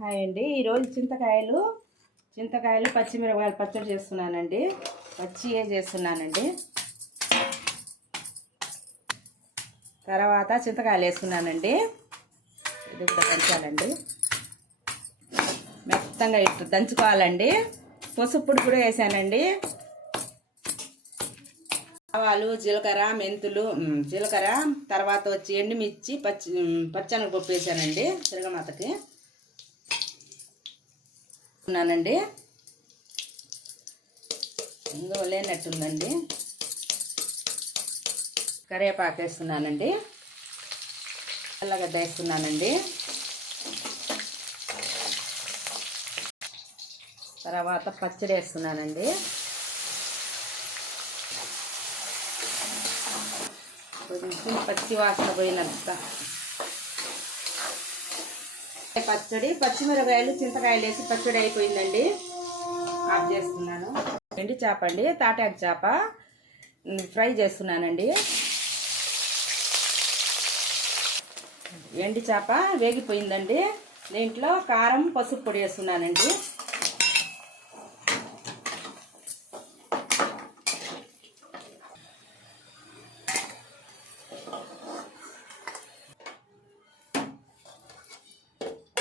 Hi అండి. ఈరోజు చింతకాయలు పచ్చిమిరపకాయలు పచ్చడి చేస్తున్నానండి. పచ్చియే చేస్తున్నానండి. తర్వాత చింతకాయలు వేసుకున్నానండి. ఇది కూడా దంచాలండి. మెత్తంగా ఇట్లా దంచుకోవాలండి. పసుపు కూడా వేసానండి. ఆవాలు, జీలకర్ర, మెంతులు, జీలకర్ర, తర్వాత వచ్చి ఎండుమిర్చి, పచ్చనగపప్పు వేసానండి. తిరగమాతకి ఉన్నానండి. ఇంకో లేనట్టుందండి. కరివేపాకు వేస్తున్నానండి. తెల్లగడ్డ వేస్తున్నానండి. తర్వాత పచ్చడి వేస్తున్నానండి. కొంచెం పచ్చి వాసన పోయినంత పచ్చడి, పచ్చిమిరకాయలు, చింతకాయలు వేసి పచ్చడి అయిపోయిందండి. ఆఫ్ చేస్తున్నాను. ఎండి చేప అండి, తాటాకు చేప ఫ్రై చేస్తున్నానండి. ఎండి చేప వేగిపోయిందండి. దీంట్లో కారం, పసుపు పొడి వేస్తున్నానండి.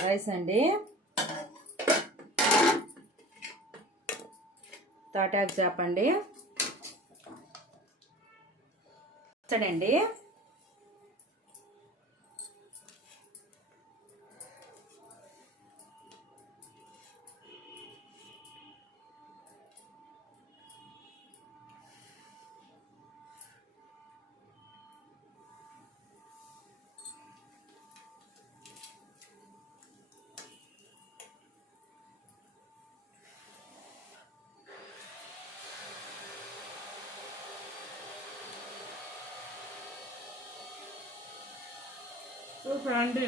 రైస్ అండి, తాటాకు చేప అండి, పచ్చడండి, సూపర్ అండి.